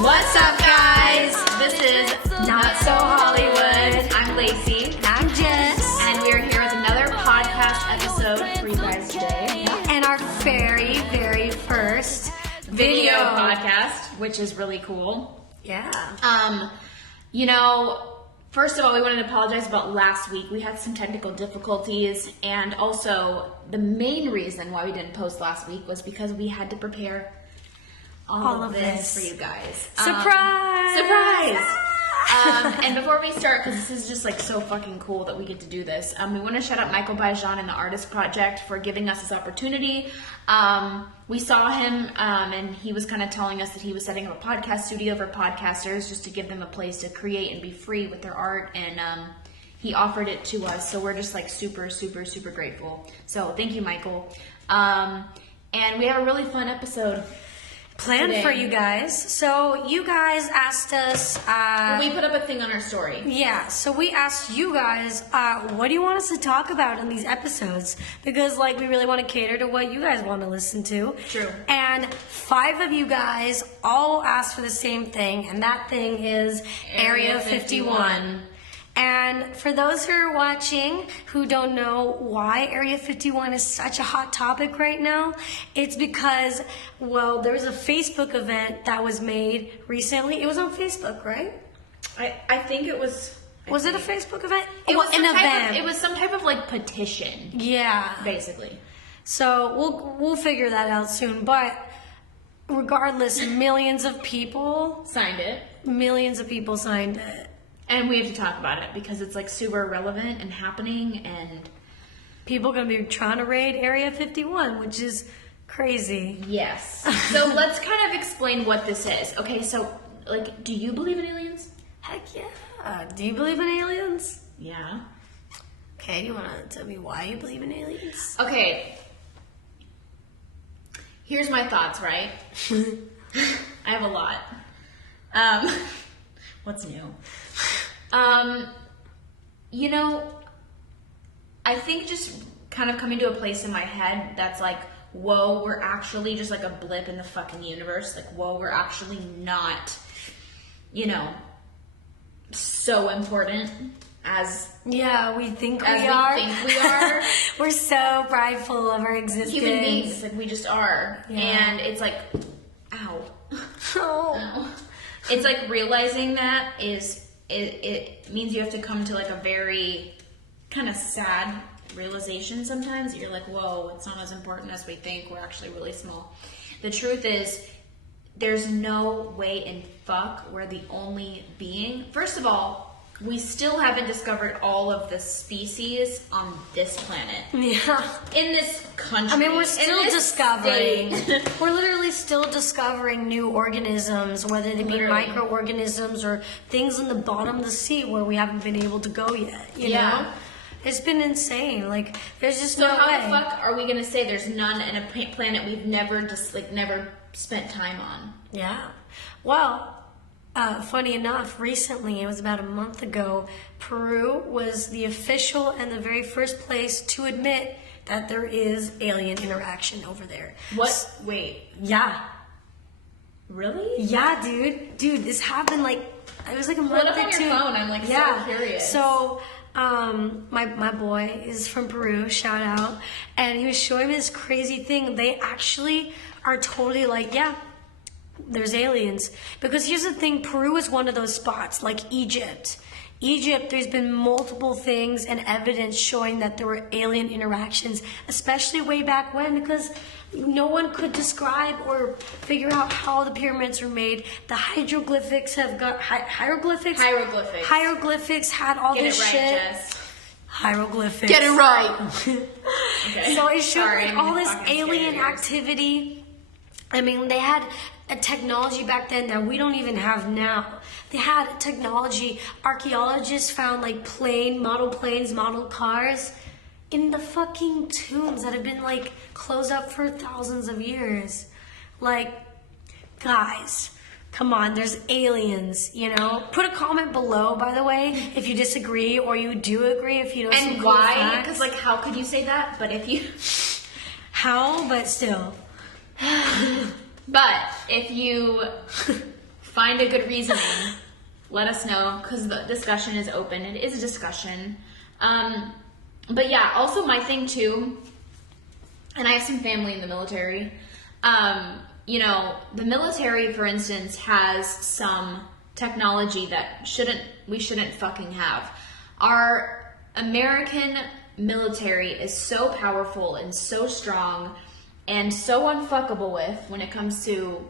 What's up, guys? This is Not So Hollywood. I'm Laci. I'm Jess. And we are here with another podcast episode for you guys today. And our very, very first Video podcast, which is really cool. Yeah. First of all, we wanted to apologize about last week. We had some technical difficulties, and also the main reason why we didn't post last week was because we had to prepare all of this for you guys. Surprise! Surprise! And before we start, because this is just like so fucking cool that we get to do this, we want to shout out Michael Bezjian and the Artist Project for giving us this opportunity. We saw him, and he was kind of telling us that he was setting up a podcast studio for podcasters just to give them a place to create and be free with their art, and he offered it to us, so we're just like super, super, super grateful. So thank you, Michael. And we have a really fun episode planned today for you guys. So you guys asked us. We put up a thing on our story. Yeah, so we asked you guys, what do you want us to talk about in these episodes? Because we really want to cater to what you guys want to listen to. True. And 5 of you guys all asked for the same thing, and that thing is Area 51. And for those who are watching who don't know why Area 51 is such a hot topic right now, it's because, there was a Facebook event that was made recently. It was on Facebook, right? I think it was... Was it a Facebook event? It was an event. It was some type of petition. Yeah. Basically. So we'll figure that out soon. But regardless, millions of people signed it. And we have to talk about it because it's super relevant and happening, and people are going to be trying to raid Area 51, which is crazy. Yes. So let's kind of explain what this is. Okay, so do you believe in aliens? Heck yeah. Do you believe in aliens? Yeah. Okay, do you want to tell me why you believe in aliens? Okay. Here's my thoughts, right? I have a lot. What's new? I think just kind of coming to a place in my head that's whoa, we're actually just a blip in the fucking universe. Whoa, we're actually not, so important as we think we are. We're so prideful of our existence. Human beings, we just are. Yeah. And it's ow. Oh. It's realizing that it means you have to come to a very kind of sad realization sometimes. You're whoa, it's not as important as we think. We're actually really small. The truth is, there's no way in fuck we're the only being. First of all, we still haven't discovered all of the species on this planet. Yeah. In this country. I mean, we're still discovering. We're literally still discovering new organisms, whether they be microorganisms or things in the bottom of the sea where we haven't been able to go yet. You know? It's been insane. There's just no way. So how the fuck are we going to say there's none in a planet we've never never spent time on? Yeah. Well, funny enough, recently, it was about a month ago, Peru was the official and the very first place to admit that there is alien interaction over there. What? Wait. Yeah. Really? Yeah, dude. Dude, this happened it was a month or two. Put it up on your phone. I'm so curious. So, my boy is from Peru, shout out, and he was showing me this crazy thing. They actually are totally there's aliens. Because here's the thing, Peru is one of those spots, like Egypt. There's been multiple things and evidence showing that there were alien interactions, especially way back when, because no one could describe or figure out how the pyramids were made. The hieroglyphics have got... Hieroglyphics? Hieroglyphics. Hieroglyphics had all this shit. Get it right, Jess. Hieroglyphics. Get it right. Okay. So it showed Sorry, all this alien activity. I mean, they had a technology back then that we don't even have now. They had technology. Archaeologists found model planes, model cars in the fucking tombs that have been closed up for thousands of years. Guys, come on, there's aliens, Put a comment below, by the way, if you disagree or you do agree, if you know some cool why? facts. Because how could you say that? But if you... How? But still. But if you find a good reasoning, let us know, because the discussion is open. It is a discussion. But yeah, also my thing too, and I have some family in the military. You know, the military, for instance, has some technology that we shouldn't fucking have. Our American military is so powerful and so strong and so unfuckable with when it comes to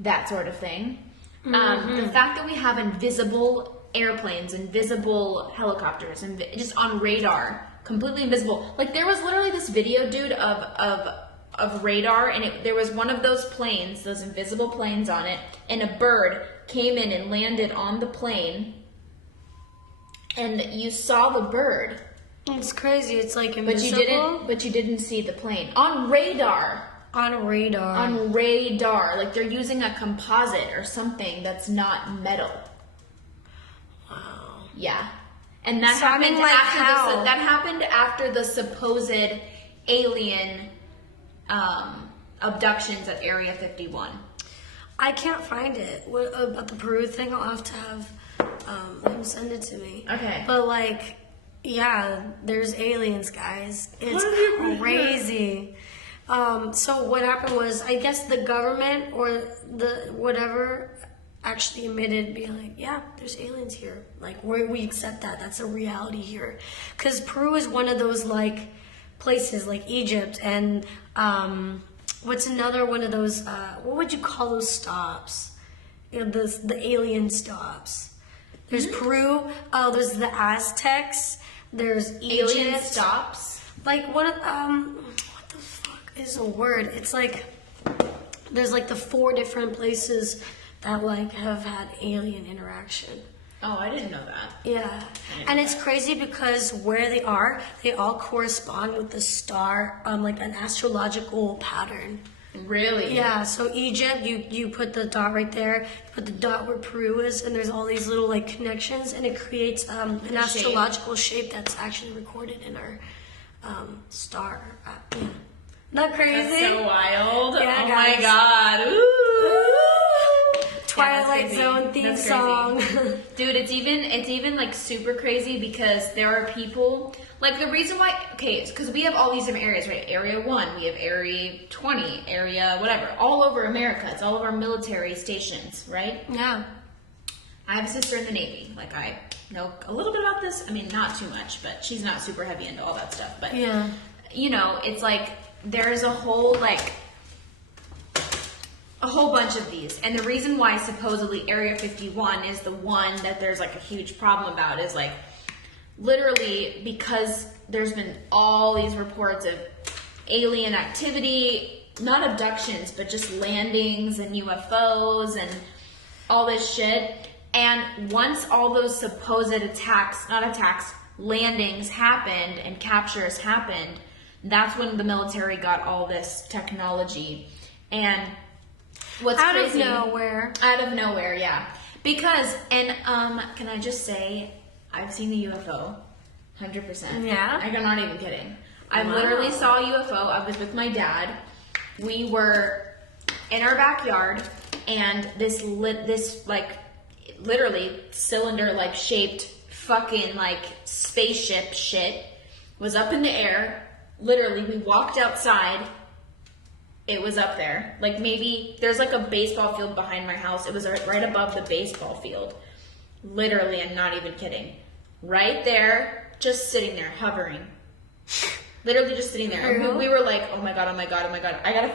that sort of thing. The fact that we have invisible airplanes, invisible helicopters, and just on radar, completely invisible. Like, there was literally this video, dude, of radar, and there was one of those planes, those invisible planes on it, and a bird came in and landed on the plane, and you saw the bird. It's crazy. It's like invisible. But you didn't see the plane. On radar. On radar. On radar. Like, they're using a composite or something that's not metal. Wow. Yeah. And that happened after the supposed alien abductions at Area 51. I can't find it. What about the Peru thing? I'll have to have him send it to me. Okay. But like, yeah, there's aliens, guys. It's crazy. So what happened was, I guess the government or the whatever actually admitted, being like, yeah, there's aliens here. Like, we accept that. That's a reality here. Because Peru is one of those like places, like Egypt, and what's another one of those? What would you call those stops? You know, the alien stops. There's Peru. Oh, there's the Aztecs. There's Egypt. Alien stops. Like what the fuck is a word? It's like there's like the 4 different places that like have had alien interaction. Oh, I didn't know that. Yeah. And it's crazy because where they all correspond with the star, like an astrological pattern. Really? Yeah, so Egypt, you put the dot right there, you put the dot where Peru is, and there's all these little like connections, and it creates an astrological shape that's actually recorded in our star. Yeah. Not crazy? That's so wild. Yeah, oh guys. My God. Ooh. Twilight Zone theme song. Dude, it's even like super crazy because there are people, like the reason why, okay, it's because we have all these different areas, right? Area 1, we have Area 20, area whatever, all over America. It's all of our military stations, right? Yeah. I have a sister in the Navy. Like, I know a little bit about this. I mean, not too much, but she's not super heavy into all that stuff. But, yeah, you know, it's like there's a whole bunch of these. And the reason why supposedly Area 51 is the one that there's like a huge problem about is like literally because there's been all these reports of alien activity, not abductions, but just landings and UFOs and all this shit. And once all those supposed landings happened and captures happened, that's when the military got all this technology. And what's crazy, out of nowhere, yeah. Because, and can I just say, I've seen the UFO, 100%. Yeah? I'm not even kidding. I literally saw a UFO. I was with my dad. We were in our backyard, and this like literally cylinder like shaped fucking like spaceship shit was up in the air. Literally, we walked outside. It was up there. Like maybe there's like a baseball field behind my house. It was right above the baseball field. Literally, I'm not even kidding. Right there, just sitting there, hovering. Literally just sitting there. And we were like, oh my god, oh my god, oh my god. I gotta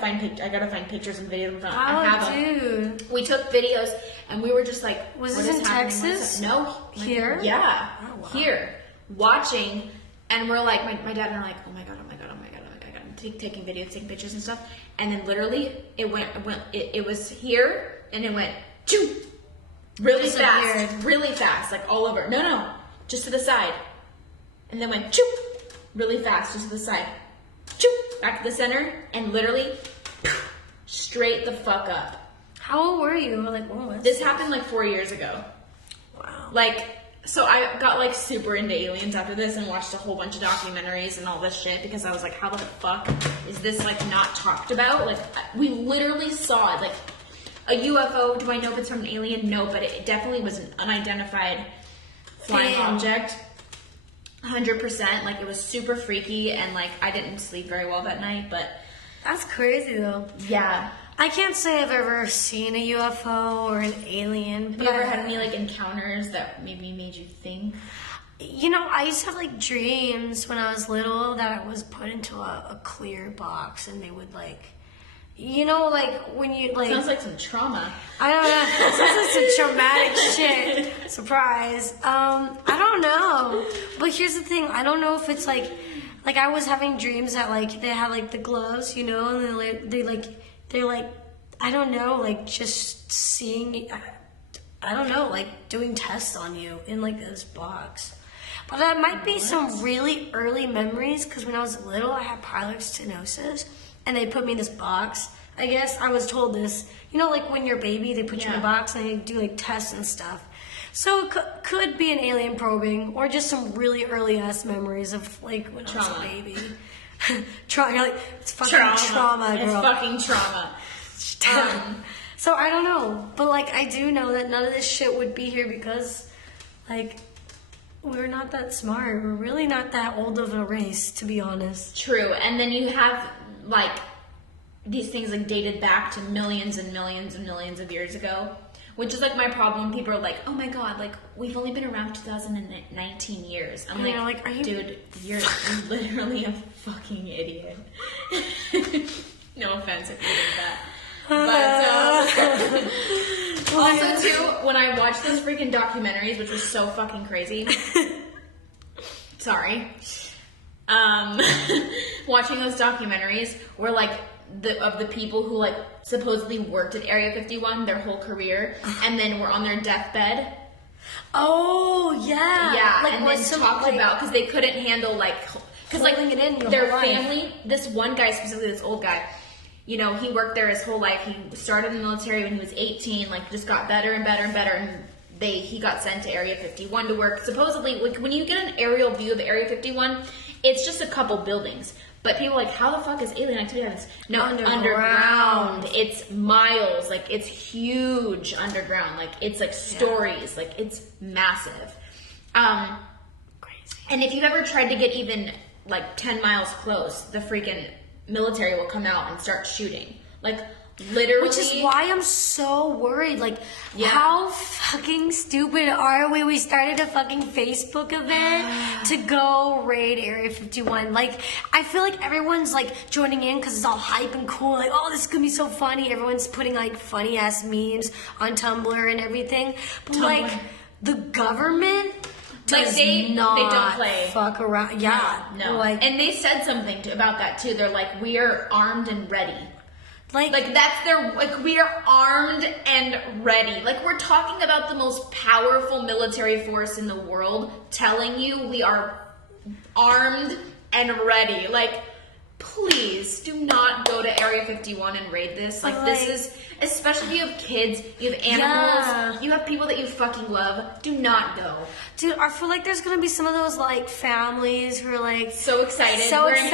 find pictures and videos. I have them. Dude. We took videos and we were just like, was this in Texas? No. Here? Yeah. Oh, wow. Here. Watching. And we're like, my dad and I are like, oh my god, oh my god, oh my god, oh my god. Taking videos, taking pictures and stuff. And then literally it was here and it went choo, really fast, like all over. No, just to the side. And then went choo, really fast, just to the side. Choo, back to the center, and literally straight the fuck up. How old were you? Like, when was this happened like 4 years ago. Wow. Like, so I got like super into aliens after this and watched a whole bunch of documentaries and all this shit because I was like, how the fuck is this like not talked about? Like, we literally saw it. Like, A UFO, do I know if it's from an alien? No, but it definitely was an unidentified flying object. 100%. Like, it was super freaky, and like, I didn't sleep very well that night, but... That's crazy, though. Yeah. I can't say I've ever seen a UFO or an alien. Have you ever had any, like, encounters that maybe made you think? You know, I used to have, like, dreams when I was little that I was put into a clear box, and they would, like... You know, like, when you, like... Sounds like some trauma. I don't know. Sounds like some traumatic shit. Surprise. I don't know. But here's the thing. I don't know if it's, like, I was having dreams that, like, they had, like, the gloves, you know, and they're like, I don't know, like, just seeing, I don't know, like, doing tests on you in, like, this box. But that might be some really early memories, because when I was little, I had pyloric stenosis, and they put me in this box. I guess I was told this. You know, like, when you're a baby, they put you in a box, and they do, like, tests and stuff. So it could be an alien probing, or just some really early-ass memories of, like, when I was a baby. Trauma. Like, it's fucking trauma, girl. It's fucking trauma. So I don't know. But, like, I do know that none of this shit would be here because, like, we're not that smart. We're really not that old of a race, to be honest. True. And then you have, like, these things, like, dated back to millions and millions and millions of years ago. Which is, like, my problem when people are like, oh my god, like, we've only been around 2019 years. I'm like, are you... Dude, you're literally a fucking idiot. No offense if you did that. But, also, too, when I watched those freaking documentaries, which was so fucking crazy. Sorry. Watching those documentaries were, like, the people who, like, supposedly worked at Area 51 their whole career and then were on their deathbed. Oh, yeah. Yeah, like, and then talked about, because they couldn't handle, like, because, like, their family, this one guy, specifically this old guy, you know, he worked there his whole life. He started in the military when he was 18, like, just got better and better and better, and he got sent to Area 51 to work. Supposedly, like, when you get an aerial view of Area 51, it's just a couple buildings. But people are like, how the fuck is alien activity on this? No, underground. It's miles. Like, it's huge underground. Like, it's like stories. Like, it's massive. Crazy. And if you've ever tried to get even like 10 miles close, the freaking military will come out and start shooting. Like, literally. Which is why I'm so worried. Like, how fucking stupid are we? We started a fucking Facebook event to go raid Area 51. Like, I feel like everyone's, like, joining in because it's all hype and cool. Like, oh, this is going to be so funny. Everyone's putting, like, funny-ass memes on Tumblr and everything. But, like, the government... Like, they don't play. Fuck around. Yeah. No. Like, and they said something about that, too. They're like, we are armed and ready. Like, that's their, like, we are armed and ready. Like, we're talking about the most powerful military force in the world telling you we are armed and ready. Like, please do not go to Area 51 and raid this. Like, this is, especially if you have kids, you have animals, you have people that you fucking love. Do not go. Dude, I feel like there's gonna be some of those, like, families who are, like... So excited, wearing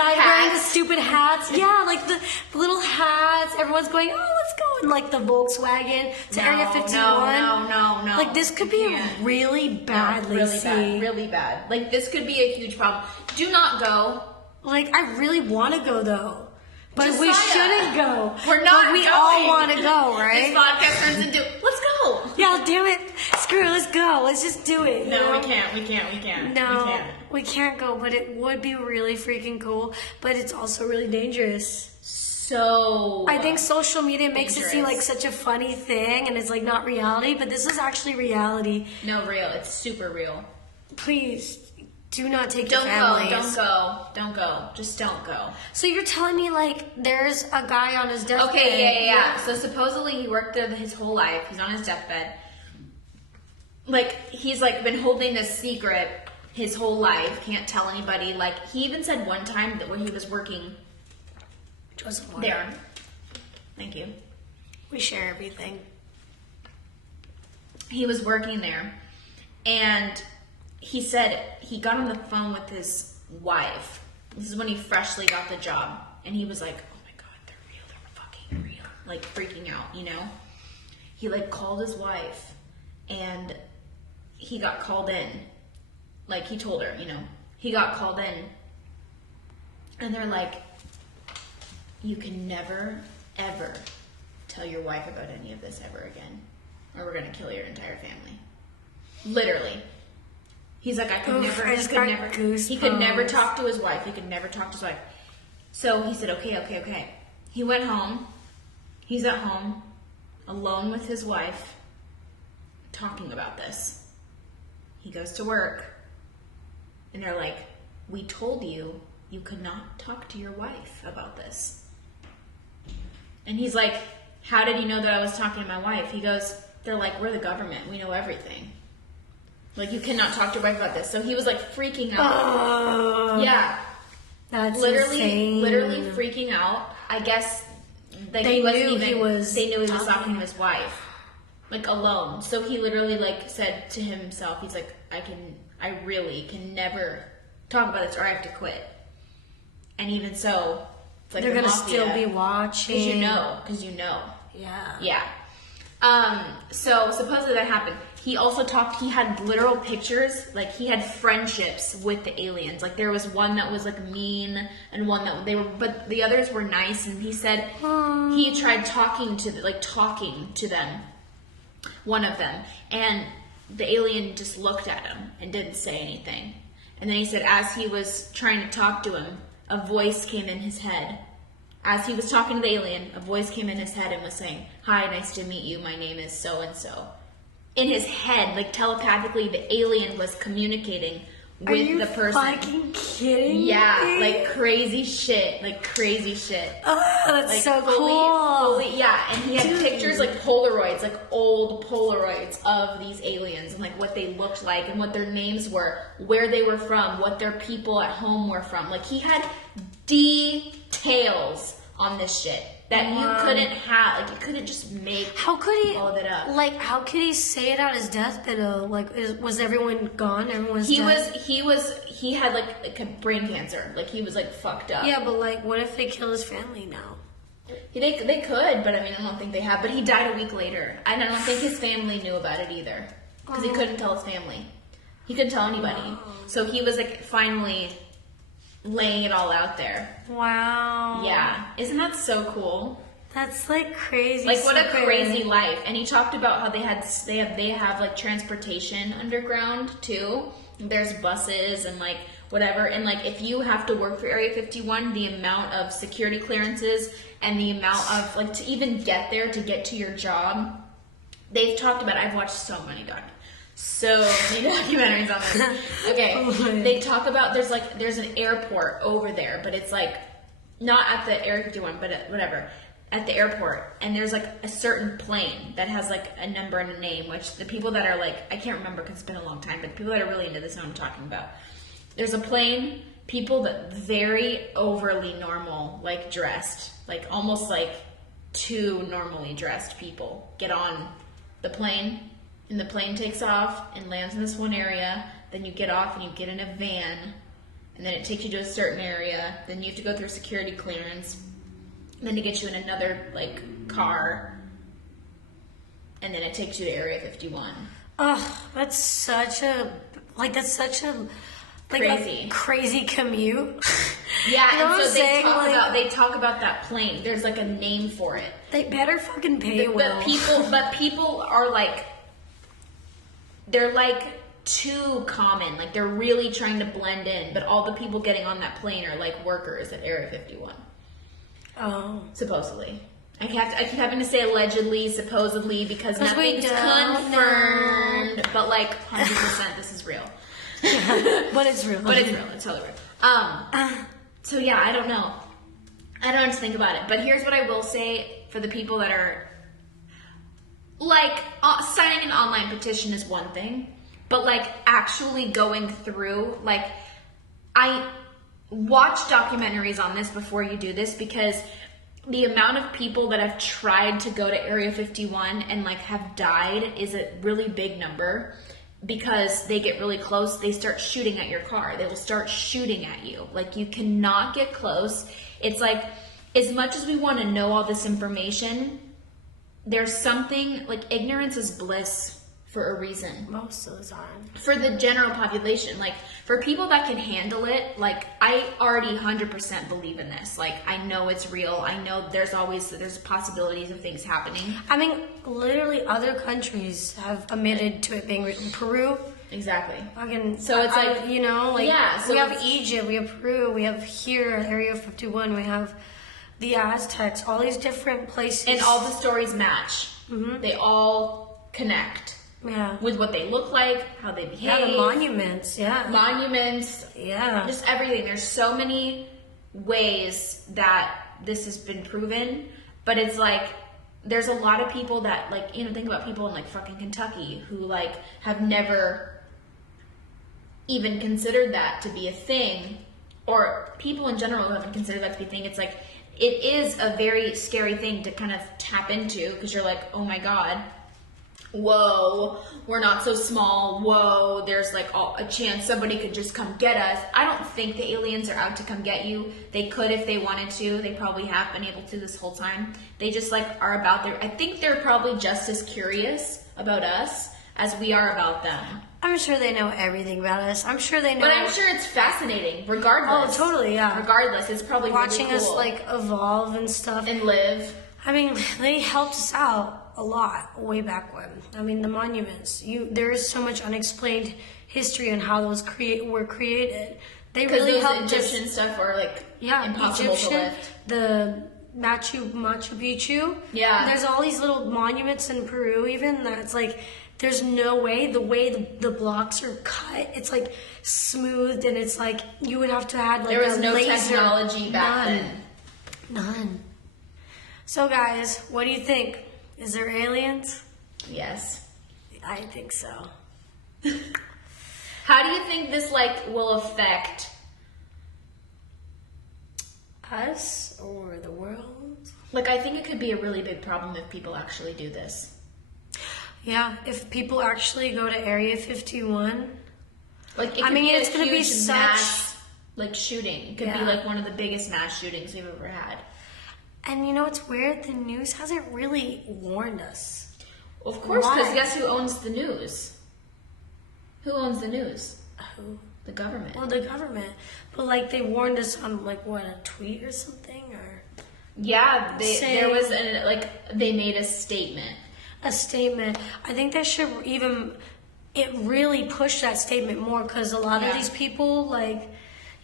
the stupid hats. Yeah, like, the little hats. Everyone's going, oh, let's go in, like, the Volkswagen to Area 51. No. Like, this could be really bad, Laci. Really bad. Like, this could be a huge problem. Do not go. Like, I really want to go, though. But Jesaiah, we shouldn't go. We're not But we going. all want to go, right? This podcast turns into, let's go. Yeah, damn it. Screw it, let's go. Let's just do it. No, you know? we can't. No, we can't go, but it would be really freaking cool. But it's also really dangerous. So I think social media makes it seem like such a funny thing, and it's like not reality, but this is actually reality. No, real. It's super real. Please. Do not take your families. Don't go. Just don't go. So you're telling me, like, there's a guy on his deathbed. Okay, yeah. So supposedly he worked there his whole life. He's on his deathbed. Like, he's, like, been holding this secret his whole life. Can't tell anybody. Like, he even said one time that when he was working there. Thank you. We share everything. He was working there. And... he said he got on the phone with his wife. This is when he freshly got the job. And he was like, oh my god, they're real. They're fucking real. Like, freaking out, you know? he like called his wife and he got called in. Like he told her, you know, he got called in and they're like, you can never, ever tell your wife about any of this ever again, or we're gonna kill your entire family. Literally. He's like, he could never talk to his wife. He could never talk to his wife. So he said, okay. He went home. He's at home, alone with his wife, talking about this. He goes to work, and they're like, we told you you could not talk to your wife about this. And he's like, how did you know that I was talking to my wife? He goes, they're like, we're the government. We know everything. Like, you cannot talk to your wife about this. So he was like freaking out. Oh, yeah. That's literally insane. freaking out. I guess they knew he was talking to his wife. Like, alone. So he literally like said to himself, he's like, I really can never talk about this or I have to quit. And even so, it's like they're gonna still be watching. Because you know. Yeah. Yeah. So supposedly that happened. He also he had literal pictures, like he had friendships with the aliens. Like there was one that was like mean and one that but the others were nice. And he said he tried talking to them, one of them. And the alien just looked at him and didn't say anything. And then he said as he was trying to talk to him, a voice came in his head. As he was talking to the alien, a voice came in his head and was saying, hi, nice to meet you. My name is so-and-so. In his head, like telepathically, the alien was communicating with the person. Are you fucking kidding me? Yeah, like crazy shit. Oh, that's like so cool. Yeah, and he had pictures, like Polaroids, like old Polaroids of these aliens and like what they looked like and what their names were, where they were from, what their people at home were from. Like he had details on this shit that you couldn't have. Like you couldn't just make all of it up. Like how could he say it on his deathbed though? Like was everyone gone? Everyone's dead? He had like a brain cancer. Like he was like fucked up. Yeah, but like what if they kill his family now? They could, but I mean I don't think they have. But he died a week later. And I don't think his family knew about it either. Because he couldn't tell his family. He couldn't tell anybody. So he was like finally laying it all out there. Wow. Yeah. Isn't that so cool? That's like crazy. Like what a crazy life. And he talked about how they have like transportation underground too. There's buses and like whatever. And like if you have to work for Area 51, the amount of security clearances and the amount of like to even get there, to get to your job, they've talked about, I've watched so many documentaries on this. Okay, they talk about there's an airport over there, but it's like not at the Area 51, but at the airport, and there's like a certain plane that has like a number and a name, which the people that are like, I can't remember because it's been a long time, but the people that are really into this know what I'm talking about. There's a plane, people that very overly normal, like dressed, like almost like too normally dressed people get on the plane. And the plane takes off and lands in this one area. Then you get off and you get in a van. And then it takes you to a certain area. Then you have to go through security clearance. And then it gets you in another, like, car. And then it takes you to Area 51. Oh, that's such a crazy. A crazy commute. Yeah, you know and so they saying? talk about that plane. There's like a name for it. They better fucking pay well. But people are like, they're like too common. Like they're really trying to blend in, but all the people getting on that plane are like workers at Area 51. Oh. Supposedly. I keep having to say allegedly, supposedly, because nothing's confirmed. But like 100% this is real. But it's real. It's totally real. So yeah, I don't know. I don't know what to think about it. But here's what I will say for the people that are like, signing an online petition is one thing, but like actually going through, like, I watch documentaries on this before you do this, because the amount of people that have tried to go to Area 51 and like have died is a really big number, because they get really close, they start shooting at your car. They will start shooting at you. Like, you cannot get close. It's like, as much as we want to know all this information, there's something, like, ignorance is bliss for a reason. Most of the time. For the general population. Like, for people that can handle it, like, I already 100% believe in this. Like, I know it's real. I know there's possibilities of things happening. I mean, literally other countries have admitted to it being real. Peru. Exactly. Fucking, so it's like, you know, like, yeah, so we have Egypt, we have Peru, we have here, Area 51, we have the Aztecs, all these different places. And all the stories match. Mm-hmm. They all connect. Yeah. With what they look like, how they behave. Yeah, the monuments, yeah. Monuments. Yeah. Just everything. There's so many ways that this has been proven, but it's like, there's a lot of people that, like, you know, think about people in, like, fucking Kentucky who, like, have never even considered that to be a thing, or people in general who haven't considered that to be a thing. It's like, it is a very scary thing to kind of tap into, because you're like, oh my God, whoa, we're not so small, whoa, there's like a chance somebody could just come get us. I don't think the aliens are out to come get you. They could if they wanted to. They probably have been able to this whole time. They just like are about their, I think they're probably just as curious about us as we are about them. I'm sure they know everything about us. I'm sure they know. But I'm sure it's fascinating, regardless. Oh, totally, yeah. Regardless, it's probably watching really cool. us like evolve and stuff. And live. I mean, they helped us out a lot way back when. I mean, the monuments. There is so much unexplained history on how those were created. They really helped Egyptian stuff were like impossible Egyptian, to lift. The Machu Picchu. Yeah. There's all these little monuments in Peru even that's like, there's no way, the way the blocks are cut, it's like smoothed, and it's like you would have to have like there was no laser. technology back then. None. So guys, what do you think? Is there aliens? Yes. I think so. How do you think this like will affect us or the world? Like, I think it could be a really big problem if people actually do this. Yeah, if people actually go to Area 51. Like, it could it's going to be such mass, like, shooting. It could be like one of the biggest mass shootings we've ever had. And you know what's weird? The news hasn't really warned us. Well, of course, because guess who owns the news? Who owns the news? Who? The government. Well, the government. But, like, they warned us on, like, what, a tweet or something? Or yeah, there was, they made a statement. A statement. I think they should it really push that statement more, because a lot of these people, like,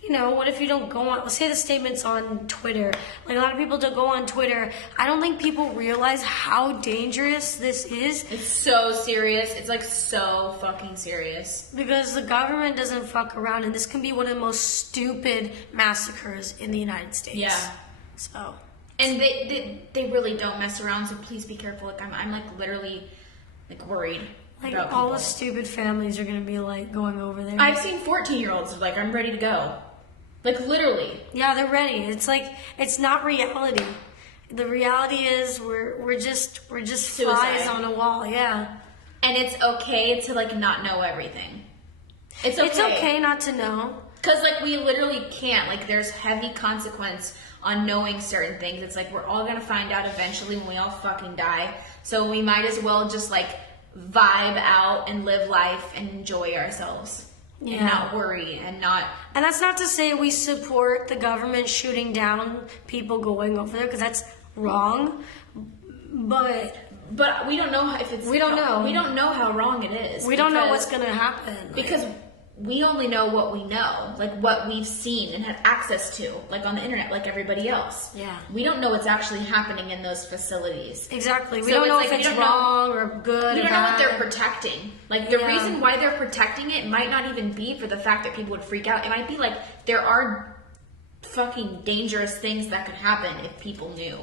you know, what if you don't go on, let's say the statement's on Twitter. Like, a lot of people don't go on Twitter. I don't think people realize how dangerous this is. It's so serious. It's, like, so fucking serious. Because the government doesn't fuck around, and this can be one of the most stupid massacres in the United States. Yeah. So. And they really don't mess around, so please be careful. Like, I'm like, literally, like, worried. Like, all the stupid families are going to be, like, going over there. I've seen 14-year-olds, like, I'm ready to go. Like, literally. Yeah, they're ready. It's like, it's not reality. The reality is we're just flies on a wall, yeah. And it's okay to, like, not know everything. It's okay. It's okay not to know. Because, like, we literally can't. Like, there's heavy consequence on knowing certain things. It's like, we're all going to find out eventually when we all fucking die. So we might as well just, like, vibe out and live life and enjoy ourselves. Yeah. And not worry and not... And that's not to say we support the government shooting down people going over there, because that's wrong. But we don't know if it's... We don't know. We don't know how wrong it is. We don't know what's going to happen. Because we only know what we know, like what we've seen and had access to, like on the internet, like everybody else. Yeah. We don't know what's actually happening in those facilities. Exactly. We don't know if it's wrong or good. We don't know what they're protecting. Like, the reason why they're protecting it might not even be for the fact that people would freak out. It might be like there are fucking dangerous things that could happen if people knew.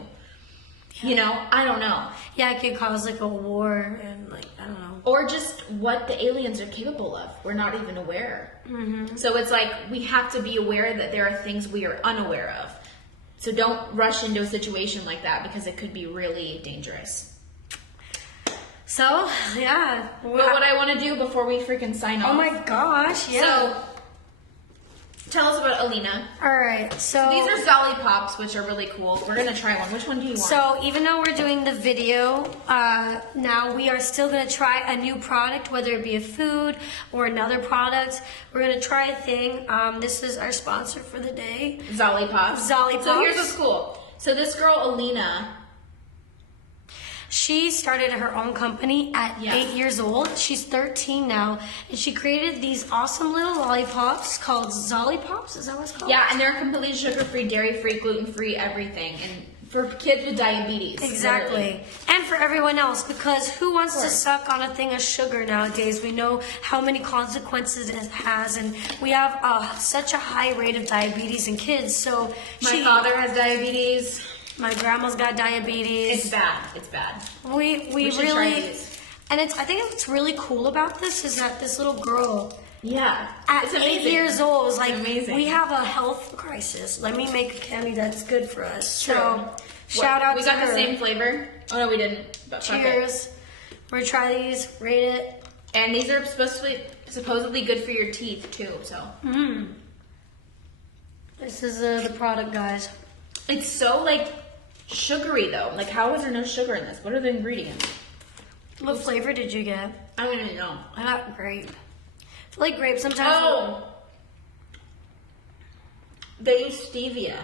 Yeah. You know, I don't know. Yeah, it could cause like a war and like, I don't know. Or just what the aliens are capable of. We're not even aware. Mm-hmm. So it's like, we have to be aware that there are things we are unaware of. So don't rush into a situation like that, because it could be really dangerous. So, yeah. But what I want to do before we freaking sign off. Oh my gosh, yeah. So, Tell us about Alina. Alright, so These are Zollipops, which are really cool. We're gonna try one. Which one do you want? So even though we're doing the video, now we are still gonna try a new product, whether it be a food or another product. We're gonna try a thing. This is our sponsor for the day. Zollipops. Zollipops. So here's what's cool. So this girl, Alina, she started her own company at 8 years old. She's 13 now, and she created these awesome little lollipops called Zollipops. Is that what it's called? Yeah, and they're completely sugar-free, dairy-free, gluten-free, everything, and for kids with diabetes. Exactly. Literally. And for everyone else, because who wants to suck on a thing of sugar nowadays? We know how many consequences it has, and we have such a high rate of diabetes in kids. So My father has diabetes. My grandma's got diabetes. It's bad. It's bad. We should really, try these. and I think what's really cool about this is that this little girl at it's 8 amazing. years old is like, amazing. we have a health crisis. Let me make a candy that's good for us. True. So shout out we to got her. the same flavor. Oh no, we didn't. But fuck it. Cheers. We're gonna try these, rate it. And these are supposedly good for your teeth too. So This is the product, guys. it's so like sugary though. Like how is there no sugar in this? What are the ingredients? What flavor did you get? I don't even know. I got grape. I feel like grape sometimes. Oh, they use stevia.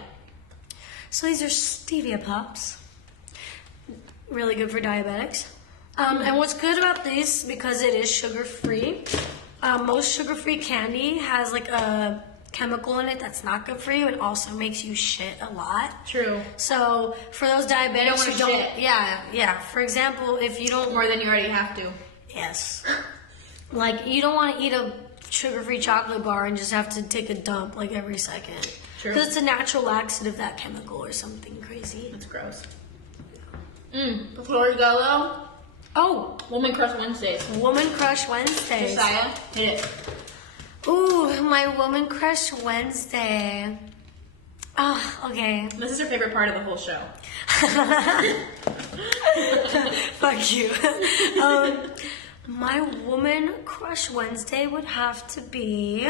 So these are stevia pops. Really good for diabetics. And what's good about these, because it is sugar-free, most sugar-free candy has like a chemical in it that's not good for you. It also makes you shit a lot. True. So for those diabetics who don't, shit. yeah. For example, if you don't, More than you already have to. yes, like you don't want to eat a sugar-free chocolate bar and just have to take a dump like every second. True. Because it's a natural laxative, that chemical or something crazy. That's gross. Before we go though, Oh, Woman Crush Wednesdays. Woman Crush Wednesdays. Jesaiah, hit it. Ooh, my Woman Crush Wednesday. Oh, okay. This is her favorite part of the whole show. Fuck you. My Woman Crush Wednesday would have to be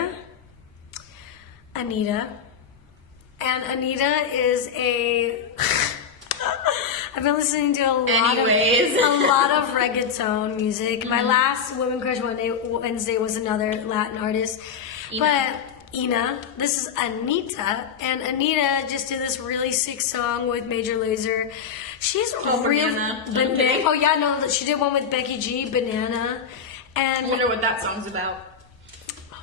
Anita. And Anita is a... I've been listening to a lot of reggaeton music. My last Women Crush Wednesday was another Latin artist. But Ina, this is Anita, and Anita just did this really sick song with Major Lazer. She's real Banana. Oh yeah, no, she did one with Becky G, Banana. And I wonder what that song's about.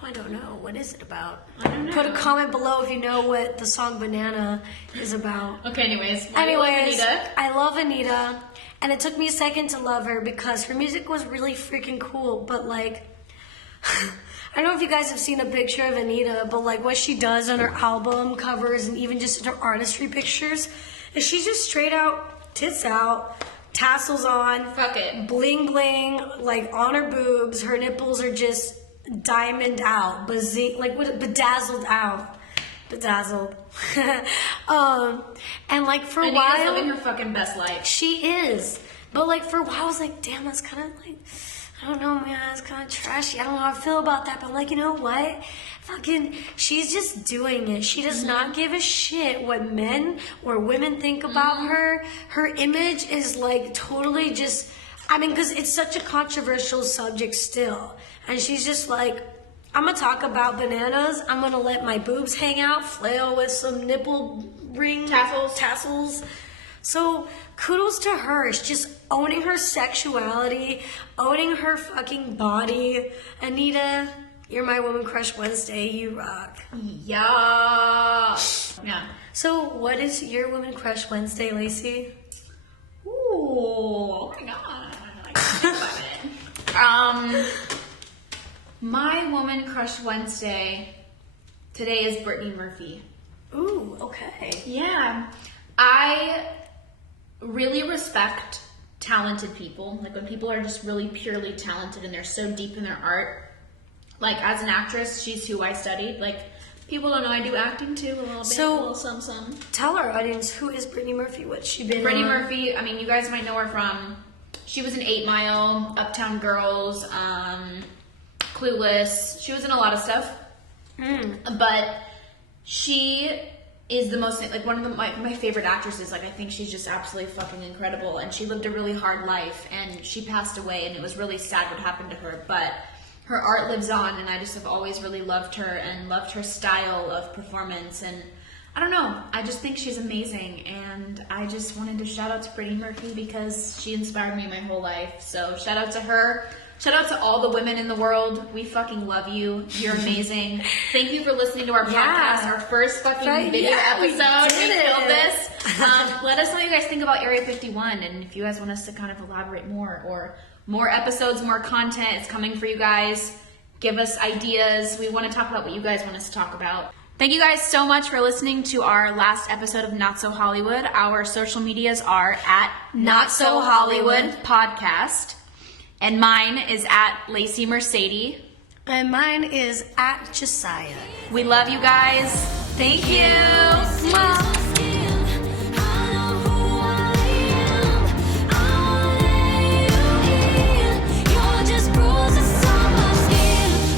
I don't know. What is it about? I don't know. Put a comment below if you know what the song Banana is about. Okay, anyways. I love Anita. I love Anita. And it took me a second to love her because her music was really freaking cool. But like, I don't know if you guys have seen a picture of Anita, but like what she does on her album covers and even just in her artistry pictures is she's just straight out, tits out, tassels on. Fuck it. Bling bling, like on her boobs. Her nipples are just diamond out, bedazzled out, bedazzled. And like for a Anita's while, living her fucking best life. she is. But like for a while, I was like, damn, that's kind of like, I don't know, man, that's kind of trashy. I don't know how I feel about that. But like, you know what? Fucking, she's just doing it. She does not give a shit what men or women think about her. Her image is like totally just, I mean, because it's such a controversial subject still. And she's just like, I'm going to talk about bananas. I'm going to let my boobs hang out, flail with some nipple ring tassels. So kudos to her. She's just owning her sexuality, owning her fucking body. Anita, you're my Woman Crush Wednesday. You rock. Yeah. Yeah. So what is your Woman Crush Wednesday, Laci? Ooh. Oh my god. I can't find it. My Woman Crush Wednesday today is Brittany Murphy. Ooh, okay. Yeah. I really respect talented people. Like when people are just really purely talented and they're so deep in their art. Like as an actress, she's who I studied. Like people don't know I do acting too a little bit. So, a little some. Tell our audience, who is Brittany Murphy? What's she been Brittany on? Murphy, I mean, you guys might know her from, she was in 8 Mile, Uptown Girls, Clueless. She was in a lot of stuff. But she is the most, like, one of my favorite actresses. Like, I think she's just absolutely fucking incredible, and she lived a really hard life, and she passed away, and it was really sad what happened to her, but her art lives on, and I just have always really loved her and loved her style of performance, and I don't know, I just think she's amazing, and I just wanted to shout out to Brittany Murphy because she inspired me my whole life. So shout out to her. Shout out to all the women in the world. We fucking love you. You're amazing. Thank you for listening to our podcast, our first fucking video episode. We killed this. Let us know what you guys think about Area 51, and if you guys want us to kind of elaborate more, or more episodes, more content, it's coming for you guys. Give us ideas. We want to talk about what you guys want us to talk about. Thank you guys so much for listening to our last episode of Not So Hollywood. Our social medias are at Not So Hollywood Podcast. And mine is at Laci Mercede. And mine is at Jesaiah. We love you guys. Thank you. Mwah.